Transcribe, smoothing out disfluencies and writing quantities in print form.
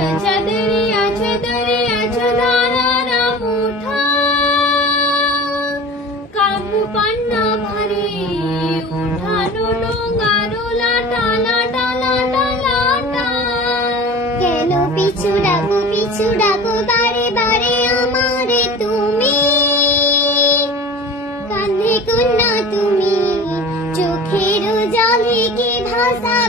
দরিয়া দানারা মুঠা কাবু পান্না ভারে উঠানো ডোঙ্গারো লাটা লাটা লাটা লাটা কেন পিছু ডাকো বারে বারে আমারে তুমি কাঁধে কন্যা তুমি চোখের জলে কি ভাষা